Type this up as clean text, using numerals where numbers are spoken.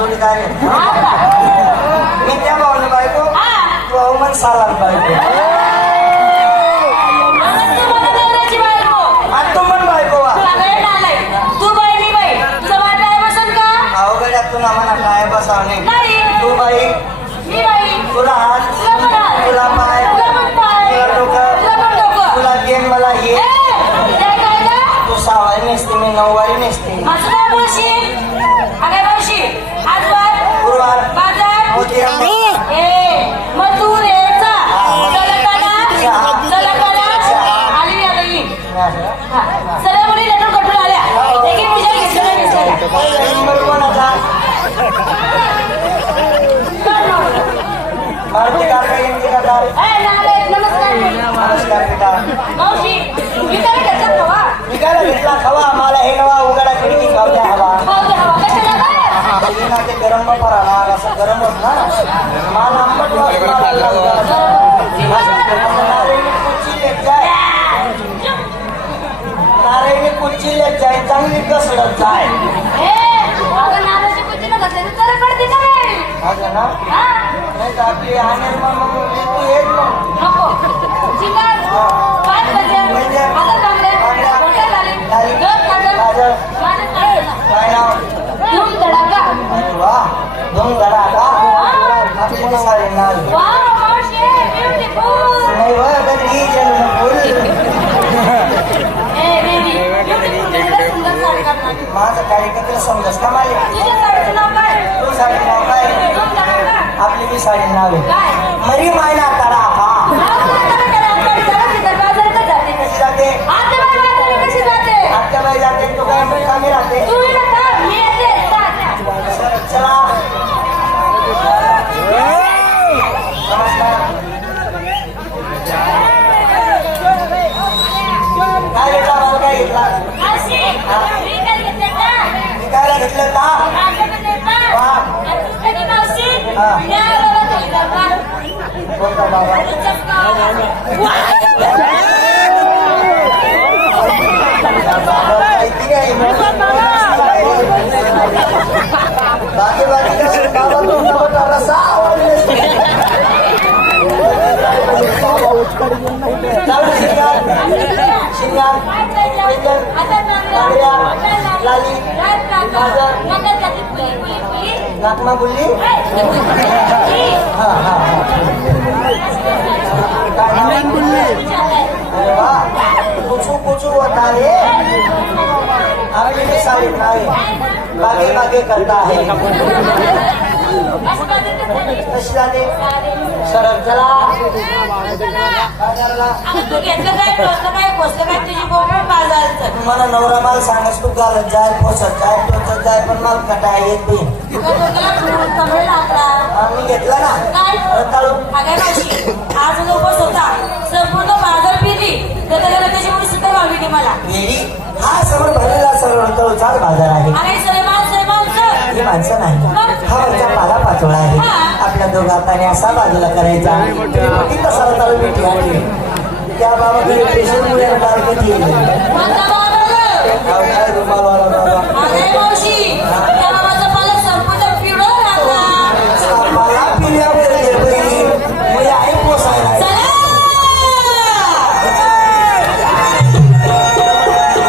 जोडीदार आहे. मी त्या भाऊला बायको तू अवमान साला बायको आणि तू मन बायको वा अवघड्यातून आम्हाला काय बसाव नाही. तू बाई तुला हात तुला पाय तुला डोकं तुला गेम मला ये तू सहावारी नेसते मी नऊवारी नेसते. गुरुवार होती मारुती कार का येते का कार नमस्कार बेटा विकायला घेतला खवा मला हे नवा उघडा खिडकी खावल्या हवा ते गरम परा ना असं गरम होत ना मला आंबट नारायणी कुच्ची लेत जाय चांगली कसडत जाय असं ना नाही तर आपली हानेर मग तू येत काय नाव वा धूम धडाका आपली साडी नाव नाही व गंदी जन्मफुल माझं कार्यकर्ता समजस का माले तू साडी नाव काय आपली बी साडी नाव आहे मरी मायना तडा हा आत्याबाई जाते तो काय कमी राहते चला नमस्कार काय घेतला मला काय घेतला विकायला घेतलं का कोणता बाबा बाकी बाकी बाबा तुमचा रसा शिंगार लाली नाकमा बोलली अरे वा कुचू कुचू होता रे आपली भी साडी नावे बागे बागे करता आहे कशी जाते सरळ चला तुम्हाला नवरा माल सांगस तू घालत जाय पोसत जाय टोचत जाय पण माल कटाय येत नाही मी घेतला ना आज उपवास होता संपूर्ण बाजार फिरली त्याची मुली सुद्धा वाढली मला हा समोर भरलेला सर्व चार बाजार आहे हे माणसं नाही हा वरचा पाला पाचोळा आहे आपल्या दोघा हाताने असा बाजूला करायचा तसा चालू भेटी आली त्या बाबाकडे पेशंट मुळे रुमाल वाला बाबा